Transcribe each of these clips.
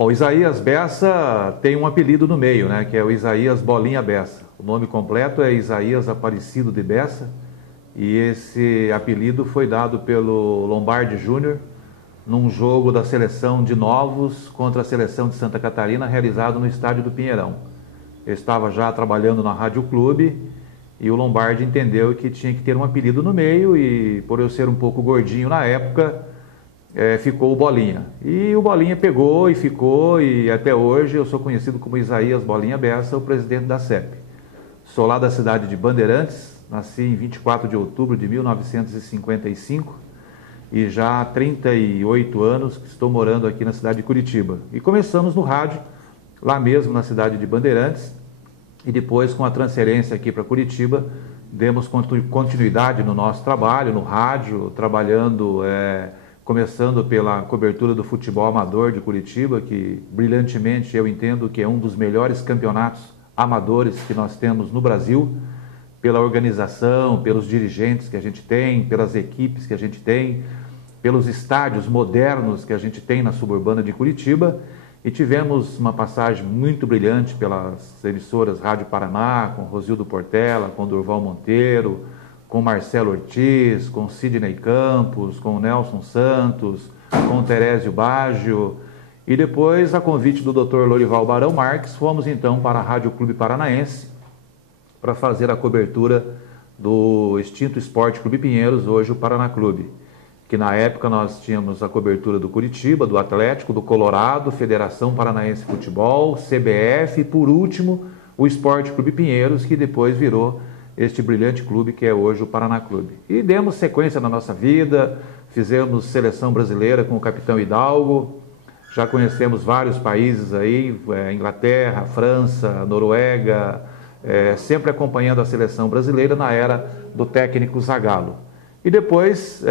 Ó, o Isaías Bessa tem um apelido no meio, né, que é o Isaías Bolinha Bessa. O nome completo é Isaías Aparecido de Bessa e esse apelido foi dado pelo Lombardi Júnior num jogo da seleção de Novos contra a seleção de Santa Catarina realizado no estádio do Pinheirão. Eu estava já trabalhando na Rádio Clube e o Lombardi entendeu que tinha que ter um apelido no meio e por eu ser um pouco gordinho na época, ficou o Bolinha. E o Bolinha pegou e ficou e até hoje eu sou conhecido como Isaías Bolinha Bessa, o presidente da CEP. Sou lá da cidade de Bandeirantes, nasci em 24 de outubro de 1955 e já há 38 anos que estou morando aqui na cidade de Curitiba. E começamos no rádio, lá mesmo na cidade de Bandeirantes, e depois com a transferência aqui para Curitiba, demos continuidade no nosso trabalho, no rádio, trabalhando, começando pela cobertura do futebol amador de Curitiba, que brilhantemente eu entendo que é um dos melhores campeonatos amadores que nós temos no Brasil, pela organização, pelos dirigentes que a gente tem, pelas equipes que a gente tem, pelos estádios modernos que a gente tem na suburbana de Curitiba. E tivemos uma passagem muito brilhante pelas emissoras Rádio Paraná, com Rosildo Portela, com Durval Monteiro, com Marcelo Ortiz, com Sidney Campos, com Nelson Santos, com Terésio Baggio. E depois, a convite do Dr. Lorival Barão Marques, fomos então para a Rádio Clube Paranaense para fazer a cobertura do extinto Esporte Clube Pinheiros, hoje o Paraná Clube, que na época nós tínhamos a cobertura do Curitiba, do Atlético, do Colorado, Federação Paranaense de Futebol, CBF e, por último, o Esporte Clube Pinheiros, que depois virou este brilhante clube que é hoje o Paraná Clube. E demos sequência na nossa vida, fizemos seleção brasileira com o capitão Hidalgo, já conhecemos vários países aí, Inglaterra, França, Noruega, sempre acompanhando a seleção brasileira na era do técnico Zagallo. E depois,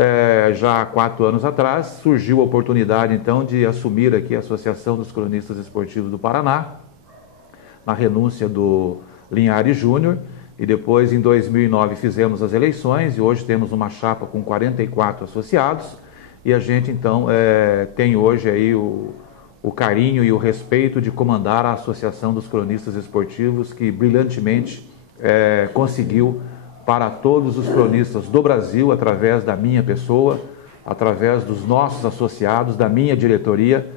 já há 4 anos atrás, surgiu a oportunidade então de assumir aqui a Associação dos Cronistas Esportivos do Paraná, na renúncia do Linhares Júnior, e depois em 2009 fizemos as eleições e hoje temos uma chapa com 44 associados e a gente então tem hoje aí o carinho e o respeito de comandar a Associação dos Cronistas Esportivos, que brilhantemente conseguiu para todos os cronistas do Brasil, através da minha pessoa, através dos nossos associados, da minha diretoria,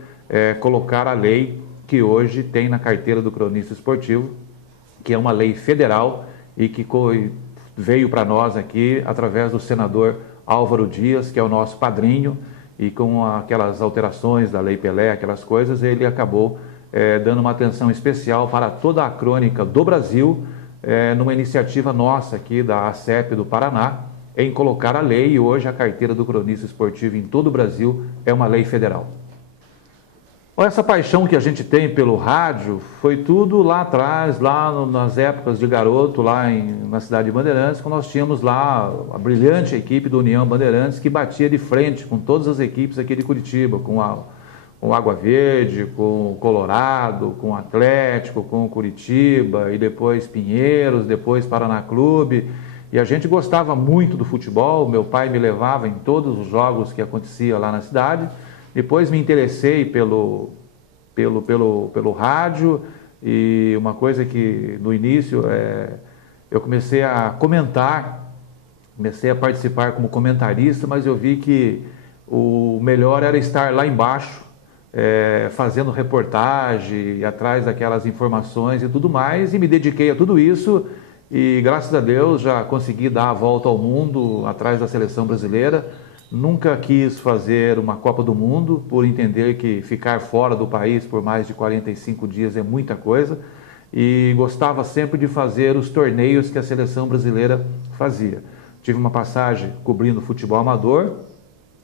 colocar a lei que hoje tem na carteira do cronista esportivo, que é uma lei federal e que veio para nós aqui através do senador Álvaro Dias, que é o nosso padrinho, e com aquelas alterações da Lei Pelé, aquelas coisas, ele acabou dando uma atenção especial para toda a crônica do Brasil, numa iniciativa nossa aqui da ACEP do Paraná, em colocar a lei, e hoje a carteira do cronista esportivo em todo o Brasil é uma lei federal. Essa paixão que a gente tem pelo rádio foi tudo lá atrás, nas épocas de garoto, na cidade de Bandeirantes, quando nós tínhamos lá a brilhante equipe do União Bandeirantes, que batia de frente com todas as equipes aqui de Curitiba, com o Água Verde, com o Colorado, com o Atlético, com o Curitiba, e depois Pinheiros, depois Paraná Clube. E a gente gostava muito do futebol, meu pai me levava em todos os jogos que acontecia lá na cidade. Depois me interessei pelo rádio, e uma coisa que no início eu comecei a comentar, comecei a participar como comentarista, mas eu vi que o melhor era estar lá embaixo, fazendo reportagem, atrás daquelas informações e tudo mais, e me dediquei a tudo isso e graças a Deus já consegui dar a volta ao mundo atrás da seleção brasileira. Nunca quis fazer uma Copa do Mundo, por entender que ficar fora do país por mais de 45 dias é muita coisa, e gostava sempre de fazer os torneios que a seleção brasileira fazia. Tive uma passagem cobrindo futebol amador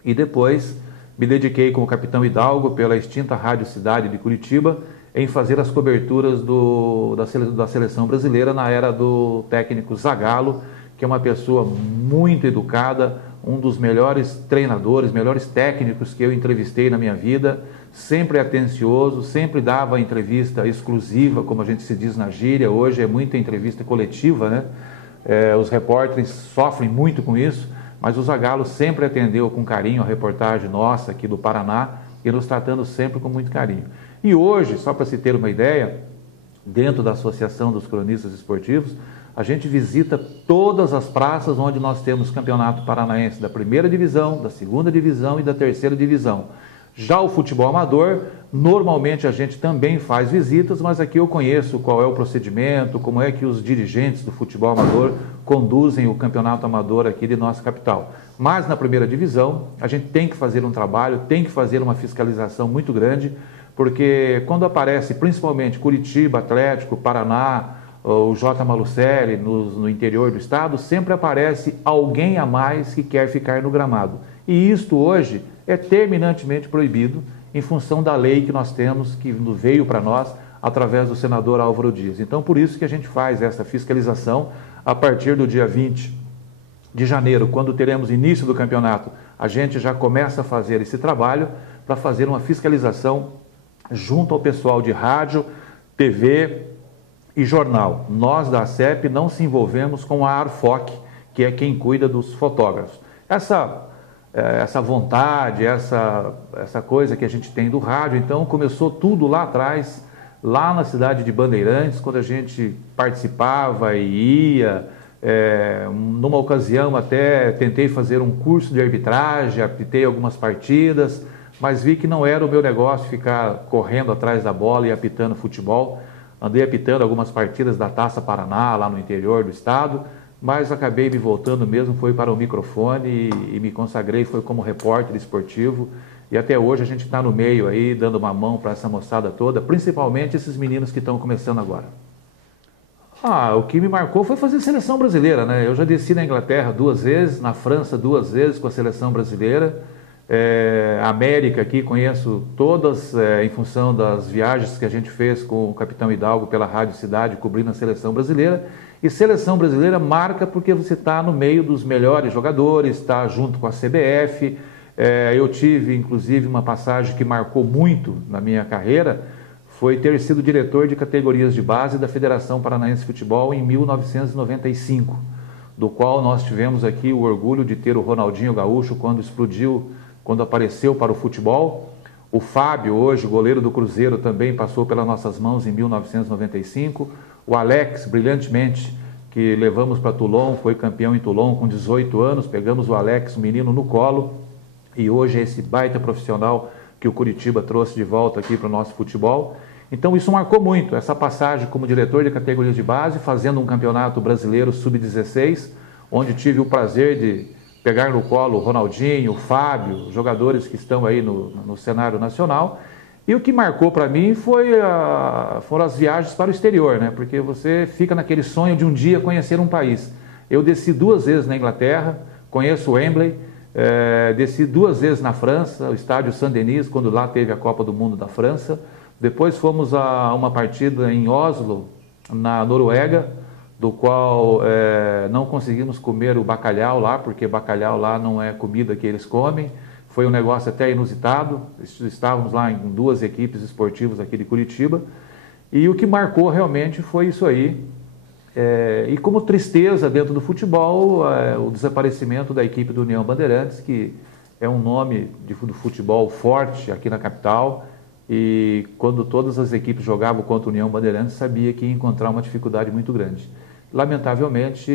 e depois me dediquei com o capitão Hidalgo pela extinta Rádio Cidade de Curitiba em fazer as coberturas da seleção brasileira na era do técnico Zagallo, que é uma pessoa muito educada, um dos melhores treinadores, melhores técnicos que eu entrevistei na minha vida, sempre atencioso, sempre dava entrevista exclusiva, como a gente se diz na gíria, hoje é muita entrevista coletiva, né? Os repórteres sofrem muito com isso, mas o Zagallo sempre atendeu com carinho a reportagem nossa aqui do Paraná e nos tratando sempre com muito carinho. E hoje, só para se ter uma ideia, dentro da Associação dos Cronistas Esportivos, a gente visita todas as praças onde nós temos campeonato paranaense da primeira divisão, da segunda divisão e da terceira divisão. Já o futebol amador, normalmente a gente também faz visitas, mas aqui eu conheço qual é o procedimento, como é que os dirigentes do futebol amador conduzem o campeonato amador aqui de nossa capital. Mas na primeira divisão, a gente tem que fazer um trabalho, tem que fazer uma fiscalização muito grande, porque quando aparece principalmente Curitiba, Atlético, Paraná, o J. Malucelli no interior do estado, sempre aparece alguém a mais que quer ficar no gramado. E isto hoje é terminantemente proibido em função da lei que nós temos, que veio para nós através do senador Álvaro Dias. Então, por isso que a gente faz essa fiscalização a partir do dia 20 de janeiro, quando teremos início do campeonato, a gente já começa a fazer esse trabalho para fazer uma fiscalização junto ao pessoal de rádio, TV e jornal. Nós da ACEP não se envolvemos com a Arfoc, que é quem cuida dos fotógrafos. Essa vontade, essa coisa que a gente tem do rádio, então começou tudo lá atrás, lá na cidade de Bandeirantes, quando a gente participava e ia. Numa ocasião até tentei fazer um curso de arbitragem, apitei algumas partidas, mas vi que não era o meu negócio ficar correndo atrás da bola e apitando futebol. Andei apitando algumas partidas da Taça Paraná, lá no interior do estado, mas acabei me voltando mesmo, foi para o microfone e me consagrei, foi como repórter esportivo. E até hoje a gente está no meio aí, dando uma mão para essa moçada toda, principalmente esses meninos que estão começando agora. O que me marcou foi fazer seleção brasileira, né? Eu já desci na Inglaterra 2 vezes, na França 2 vezes com a seleção brasileira. A América aqui conheço todas em função das viagens que a gente fez com o Capitão Hidalgo pela Rádio Cidade, cobrindo a seleção brasileira. E seleção brasileira marca porque você está no meio dos melhores jogadores, está junto com a CBF. Eu tive, inclusive, uma passagem que marcou muito na minha carreira, foi ter sido diretor de categorias de base da Federação Paranaense de Futebol em 1995, do qual nós tivemos aqui o orgulho de ter o Ronaldinho Gaúcho quando explodiu, quando apareceu para o futebol. O Fábio, hoje goleiro do Cruzeiro, também passou pelas nossas mãos em 1995. O Alex, brilhantemente, que levamos para Toulon, foi campeão em Toulon com 18 anos, pegamos o Alex, o menino, no colo, e hoje é esse baita profissional que o Curitiba trouxe de volta aqui para o nosso futebol. Então isso marcou muito, essa passagem como diretor de categorias de base, fazendo um campeonato brasileiro sub-16, onde tive o prazer de pegar no colo o Ronaldinho, o Fábio, jogadores que estão aí no cenário nacional. E o que marcou para mim foram as viagens para o exterior, né? Porque você fica naquele sonho de um dia conhecer um país. Eu desci 2 vezes na Inglaterra, conheço o Wembley, desci 2 vezes na França, o estádio Saint-Denis, quando lá teve a Copa do Mundo da França. Depois fomos a uma partida em Oslo, na Noruega, do qual não conseguimos comer o bacalhau lá, porque bacalhau lá não é comida que eles comem. Foi um negócio até inusitado. Estávamos lá em 2 equipes esportivas aqui de Curitiba. E o que marcou realmente foi isso aí. E como tristeza dentro do futebol, o desaparecimento da equipe do União Bandeirantes, que é um nome do futebol forte aqui na capital. E quando todas as equipes jogavam contra o União Bandeirantes, sabia que ia encontrar uma dificuldade muito grande. Lamentavelmente,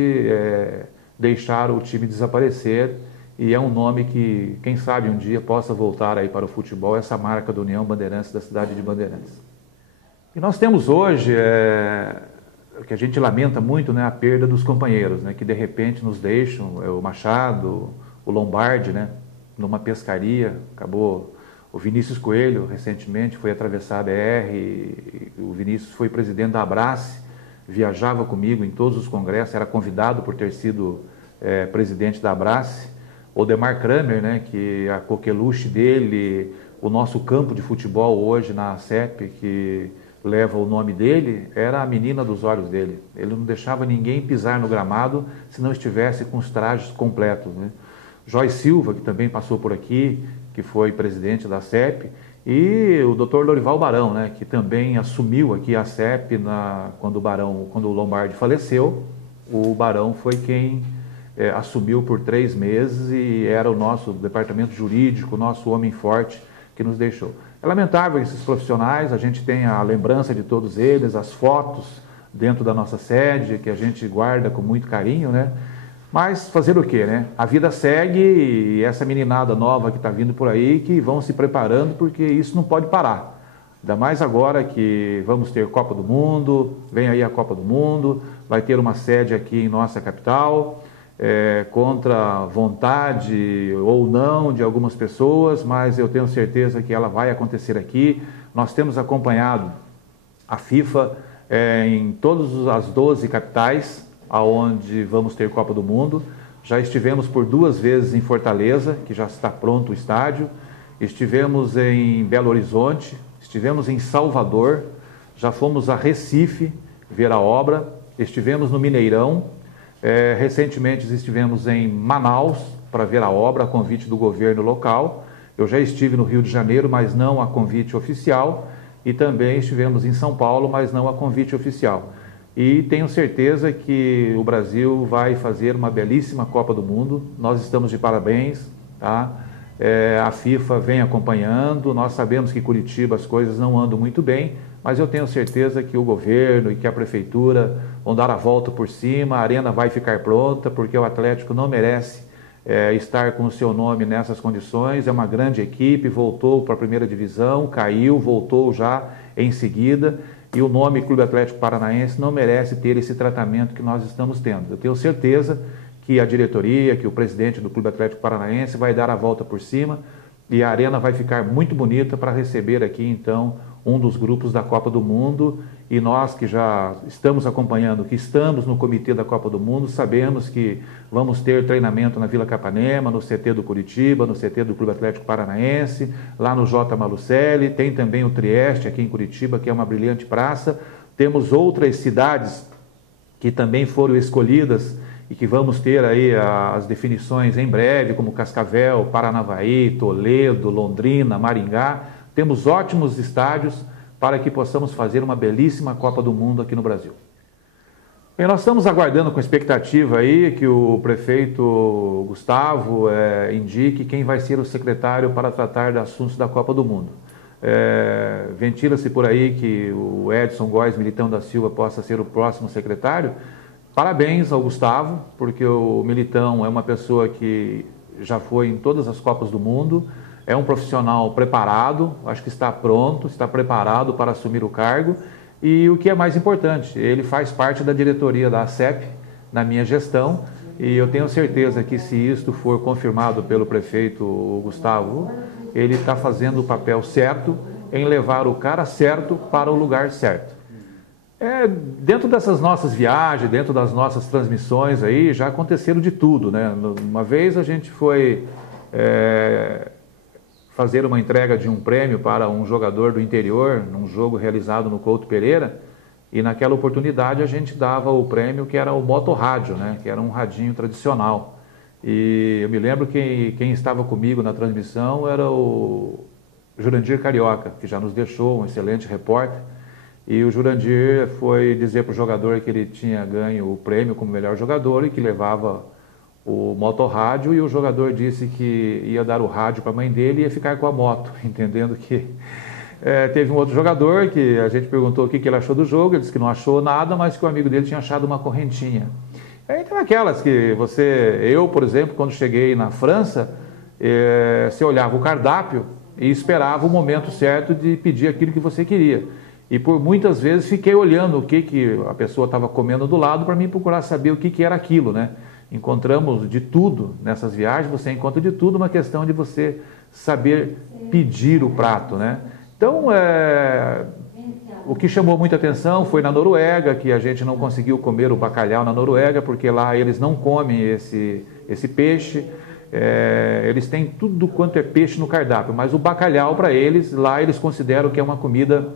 deixaram o time desaparecer, e é um nome que, quem sabe, um dia possa voltar aí para o futebol, essa marca do União Bandeirantes, da cidade de Bandeirantes. E nós temos hoje, que a gente lamenta muito, né, a perda dos companheiros, né, que de repente nos deixam, o Machado, o Lombardi, né, numa pescaria, acabou. O Vinícius Coelho, recentemente, foi atravessar a BR, e o Vinícius foi presidente da Abrace, viajava comigo em todos os congressos, era convidado por ter sido presidente da Abrace. O Demar Kramer, né, que a coqueluche dele, o nosso campo de futebol hoje na ACEP, que leva o nome dele, era a menina dos olhos dele. Ele não deixava ninguém pisar no gramado se não estivesse com os trajes completos, né? Joyce Silva, que também passou por aqui, que foi presidente da ACEP, e o Dr. Lorival Barão, né, que também assumiu aqui a ACEP quando o Lombardi faleceu. O Barão foi quem assumiu por 3 meses e era o nosso departamento jurídico, o nosso homem forte, que nos deixou. É lamentável esses profissionais, a gente tem a lembrança de todos eles, as fotos dentro da nossa sede, que a gente guarda com muito carinho, né? Mas fazer o quê, né? A vida segue e essa meninada nova que está vindo por aí, que vão se preparando, porque isso não pode parar. Ainda mais agora que vamos ter Copa do Mundo, vem aí a Copa do Mundo, vai ter uma sede aqui em nossa capital, contra a vontade ou não de algumas pessoas, mas eu tenho certeza que ela vai acontecer aqui. Nós temos acompanhado a FIFA em todas as 12 capitais aonde vamos ter Copa do Mundo. Já estivemos por 2 vezes em Fortaleza, que já está pronto o estádio. Estivemos em Belo Horizonte, estivemos em Salvador, já fomos a Recife ver a obra, estivemos no Mineirão, recentemente estivemos em Manaus para ver a obra, a convite do governo local. Eu já estive no Rio de Janeiro, mas não a convite oficial, e também estivemos em São Paulo, mas não a convite oficial. E tenho certeza que o Brasil vai fazer uma belíssima Copa do Mundo. Nós estamos de parabéns, tá? A FIFA vem acompanhando, nós sabemos que Curitiba as coisas não andam muito bem, mas eu tenho certeza que o governo e que a prefeitura vão dar a volta por cima, a arena vai ficar pronta, porque o Atlético não merece estar com o seu nome nessas condições. É uma grande equipe, voltou para a primeira divisão, caiu, voltou já em seguida, e o nome Clube Atlético Paranaense não merece ter esse tratamento que nós estamos tendo. Eu tenho certeza que a diretoria, que o presidente do Clube Atlético Paranaense vai dar a volta por cima e a arena vai ficar muito bonita para receber aqui, então, um dos grupos da Copa do Mundo. E nós que já estamos acompanhando, que estamos no comitê da Copa do Mundo, sabemos que vamos ter treinamento na Vila Capanema, no CT do Curitiba, no CT do Clube Atlético Paranaense, lá no J. Malucelli, tem também o Trieste aqui em Curitiba, que é uma brilhante praça. Temos outras cidades que também foram escolhidas e que vamos ter aí as definições em breve, como Cascavel, Paranavaí, Toledo, Londrina, Maringá. Temos ótimos estádios para que possamos fazer uma belíssima Copa do Mundo aqui no Brasil. Bem, nós estamos aguardando com expectativa aí que o prefeito Gustavo indique quem vai ser o secretário para tratar de assuntos da Copa do Mundo. Ventila-se por aí que o Edson Góes Militão da Silva possa ser o próximo secretário. Parabéns ao Gustavo, porque o Militão é uma pessoa que já foi em todas as Copas do Mundo, é um profissional preparado, acho que está pronto, está preparado para assumir o cargo. E o que é mais importante, ele faz parte da diretoria da ACEP, na minha gestão, e eu tenho certeza que se isto for confirmado pelo prefeito Gustavo, ele está fazendo o papel certo em levar o cara certo para o lugar certo. Dentro dessas nossas viagens, dentro das nossas transmissões aí, já aconteceram de tudo, né? Uma vez a gente foi fazer uma entrega de um prêmio para um jogador do interior, num jogo realizado no Couto Pereira, e naquela oportunidade a gente dava o prêmio que era o motorrádio, né? Que era um radinho tradicional. E eu me lembro que quem estava comigo na transmissão era o Jurandir Carioca, que já nos deixou, um excelente repórter. E o Jurandir foi dizer para o jogador que ele tinha ganho o prêmio como melhor jogador e que levava o motorrádio, e o jogador disse que ia dar o rádio para a mãe dele e ia ficar com a moto, entendendo que teve um outro jogador que a gente perguntou o que ele achou do jogo, ele disse que não achou nada, mas que o amigo dele tinha achado uma correntinha. Então aquelas que eu, por exemplo, quando cheguei na França, você olhava o cardápio e esperava o momento certo de pedir aquilo que você queria. E por muitas vezes fiquei olhando o que a pessoa estava comendo do lado para mim procurar saber o que era aquilo, né? Encontramos de tudo nessas viagens, você encontra de tudo, uma questão de você saber pedir o prato, né? Então, o que chamou muita atenção foi na Noruega, que a gente não conseguiu comer o bacalhau na Noruega, porque lá eles não comem esse peixe. Eles têm tudo quanto é peixe no cardápio, mas o bacalhau para eles, lá eles consideram que é uma comida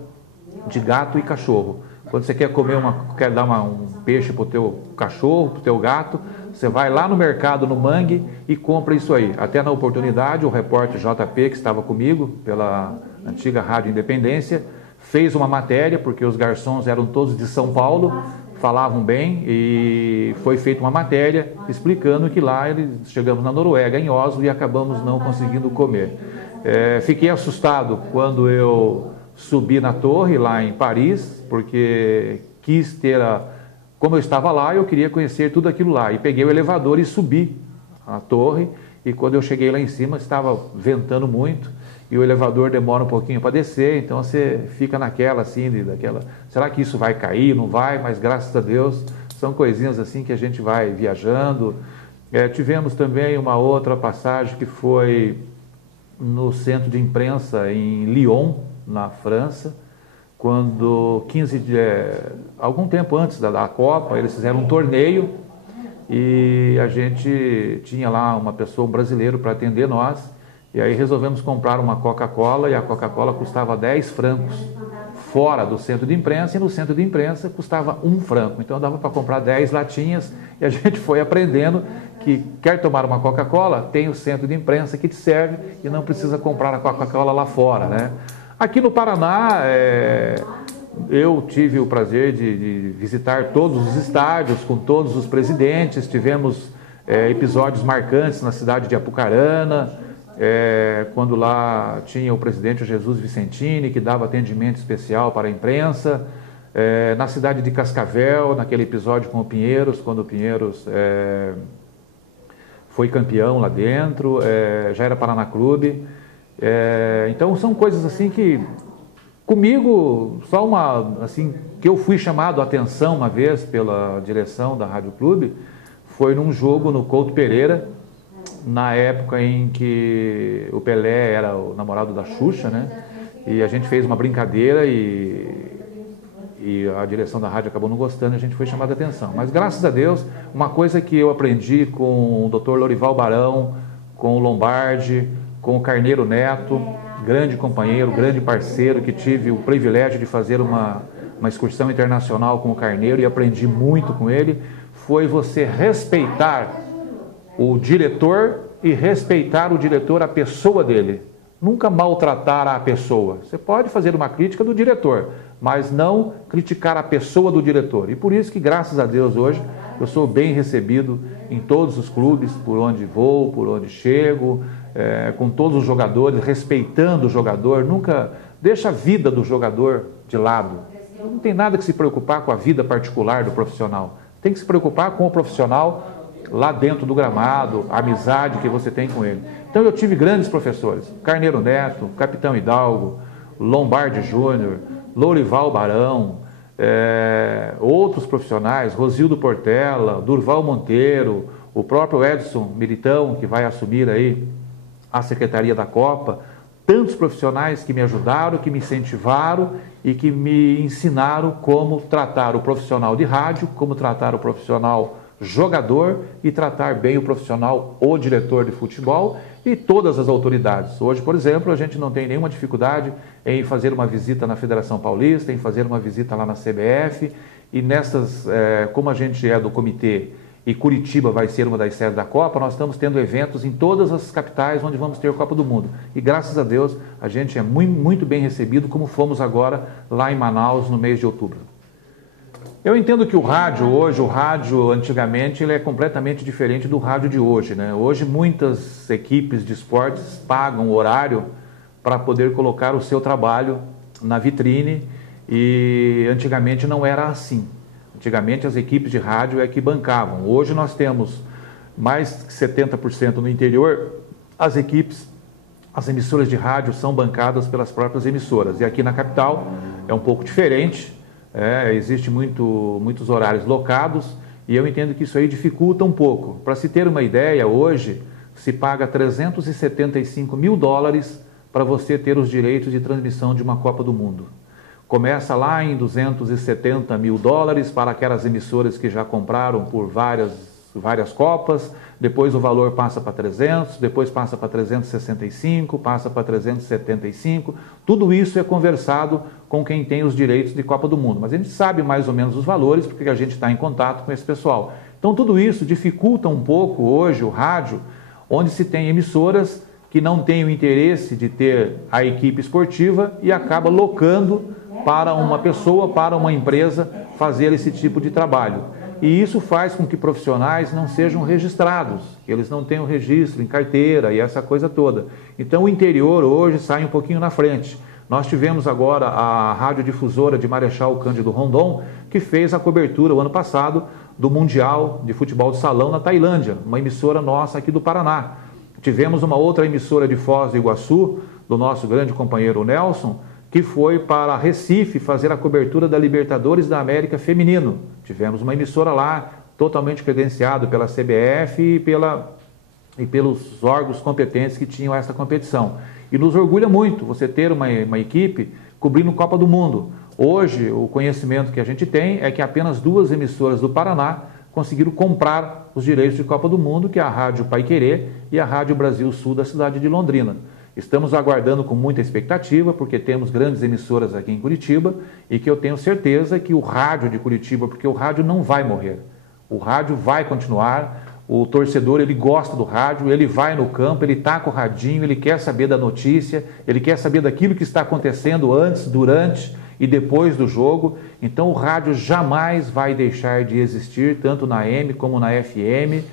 de gato e cachorro. Quando você quer comer quer dar um peixe para o teu cachorro, para o teu gato, você vai lá no mercado, no Mangue, e compra isso aí. Até na oportunidade, o repórter JP, que estava comigo, pela antiga Rádio Independência, fez uma matéria, porque os garçons eram todos de São Paulo, falavam bem, e foi feita uma matéria explicando que lá chegamos na Noruega, em Oslo, e acabamos não conseguindo comer. Fiquei assustado quando eu subi na torre lá em Paris, porque quis ter como eu estava lá, eu queria conhecer tudo aquilo lá. E peguei o elevador e subi a torre, e quando eu cheguei lá em cima estava ventando muito, e o elevador demora um pouquinho para descer, então você fica naquela assim, será que isso vai cair? Não vai, mas graças a Deus são coisinhas assim que a gente vai viajando. Tivemos também uma outra passagem que foi no centro de imprensa em Lyon, na França, quando algum tempo antes da Copa, eles fizeram um torneio e a gente tinha lá um brasileiro para atender nós, e aí resolvemos comprar uma Coca-Cola, e a Coca-Cola custava 10 francos fora do centro de imprensa, e no centro de imprensa custava 1 franco, então dava para comprar 10 latinhas, e a gente foi aprendendo que quer tomar uma Coca-Cola, tem o centro de imprensa que te serve e não precisa comprar a Coca-Cola lá fora, né? Aqui no Paraná, eu tive o prazer de visitar todos os estádios com todos os presidentes, tivemos episódios marcantes na cidade de Apucarana, quando lá tinha o presidente Jesus Vicentini, que dava atendimento especial para a imprensa, na cidade de Cascavel, naquele episódio com o Pinheiros, quando o Pinheiros foi campeão lá dentro, já era Paraná Clube. Então são coisas assim que comigo, só assim, que eu fui chamado a atenção uma vez pela direção da Rádio Clube, foi num jogo no Couto Pereira, na época em que o Pelé era o namorado da Xuxa, né? E a gente fez uma brincadeira e a direção da rádio acabou não gostando, e a gente foi chamado a atenção. Mas graças a Deus, uma coisa que eu aprendi com o Dr. Lorival Barão, com o Lombardi, com o Carneiro Neto, grande companheiro, grande parceiro, que tive o privilégio de fazer uma excursão internacional com o Carneiro e aprendi muito com ele, foi você respeitar o diretor e respeitar o diretor, a pessoa dele. Nunca maltratar a pessoa. Você pode fazer uma crítica do diretor, mas não criticar a pessoa do diretor. E por isso que, graças a Deus, hoje eu sou bem recebido em todos os clubes, por onde vou, por onde chego, com todos os jogadores, respeitando o jogador, nunca deixa a vida do jogador de lado. Não tem nada que se preocupar com a vida particular do profissional. Tem que se preocupar com o profissional lá dentro do gramado, a amizade que você tem com ele. Então eu tive grandes professores, Carneiro Neto, Capitão Hidalgo, Lombardi Júnior, Lorival Barão, outros profissionais, Rosildo Portela, Durval Monteiro, o próprio Edson Militão, que vai assumir aí a Secretaria da Copa, tantos profissionais que me ajudaram, que me incentivaram e que me ensinaram como tratar o profissional de rádio, como tratar o profissional jogador e tratar bem o profissional, o diretor de futebol e todas as autoridades. Hoje, por exemplo, a gente não tem nenhuma dificuldade em fazer uma visita na Federação Paulista, em fazer uma visita lá na CBF, e como a gente é do comitê e Curitiba vai ser uma das sedes da Copa, nós estamos tendo eventos em todas as capitais onde vamos ter a Copa do Mundo. E graças a Deus a gente é muito, muito bem recebido, como fomos agora lá em Manaus no mês de outubro. Eu entendo que o rádio antigamente ele é completamente diferente do rádio de hoje, né? Hoje muitas equipes de esportes pagam horário para poder colocar o seu trabalho na vitrine, e antigamente não era assim. Antigamente as equipes de rádio é que bancavam. Hoje nós temos mais de 70% no interior, as emissoras de rádio são bancadas pelas próprias emissoras. E aqui na capital é um pouco diferente. Existe muitos horários locados, e eu entendo que isso aí dificulta um pouco. Para se ter uma ideia, hoje se paga $375 mil para você ter os direitos de transmissão de uma Copa do Mundo. Começa lá em $270 mil para aquelas emissoras que já compraram por várias Copas, depois o valor passa para 300, depois passa para 365, passa para 375, tudo isso é conversado com quem tem os direitos de Copa do Mundo, mas a gente sabe mais ou menos os valores porque a gente está em contato com esse pessoal. Então tudo isso dificulta um pouco hoje o rádio, onde se tem emissoras que não têm o interesse de ter a equipe esportiva e acaba locando para uma pessoa, para uma empresa fazer esse tipo de trabalho. E isso faz com que profissionais não sejam registrados, que eles não tenham registro em carteira e essa coisa toda. Então o interior hoje sai um pouquinho na frente. Nós tivemos agora a radiodifusora de Marechal Cândido Rondon, que fez a cobertura o ano passado do Mundial de Futebol de Salão na Tailândia, uma emissora nossa aqui do Paraná. Tivemos uma outra emissora de Foz do Iguaçu, do nosso grande companheiro Nelson, que foi para Recife fazer a cobertura da Libertadores da América Feminino. Tivemos uma emissora lá, totalmente credenciada pela CBF e pelos órgãos competentes que tinham essa competição. E nos orgulha muito você ter uma equipe cobrindo Copa do Mundo. Hoje, o conhecimento que a gente tem é que apenas 2 emissoras do Paraná conseguiram comprar os direitos de Copa do Mundo, que é a Rádio Paiquerê e a Rádio Brasil Sul da cidade de Londrina. Estamos aguardando com muita expectativa, porque temos grandes emissoras aqui em Curitiba e que eu tenho certeza que o rádio de Curitiba, porque o rádio não vai morrer, o rádio vai continuar, o torcedor ele gosta do rádio, ele vai no campo, ele está com o radinho, ele quer saber da notícia, ele quer saber daquilo que está acontecendo antes, durante e depois do jogo. Então o rádio jamais vai deixar de existir, tanto na AM como na FM.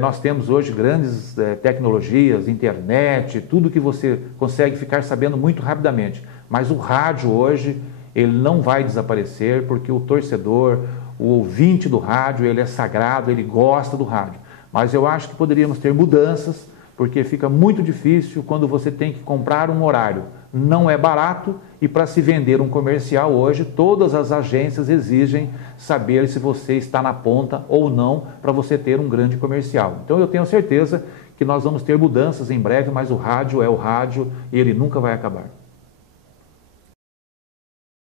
Nós temos hoje grandes tecnologias, internet, tudo que você consegue ficar sabendo muito rapidamente. Mas o rádio hoje, ele não vai desaparecer, porque o torcedor, o ouvinte do rádio, ele é sagrado, ele gosta do rádio. Mas eu acho que poderíamos ter mudanças, porque fica muito difícil quando você tem que comprar um horário. Não é barato e para se vender um comercial hoje, todas as agências exigem saber se você está na ponta ou não para você ter um grande comercial. Então eu tenho certeza que nós vamos ter mudanças em breve, mas o rádio é o rádio e ele nunca vai acabar.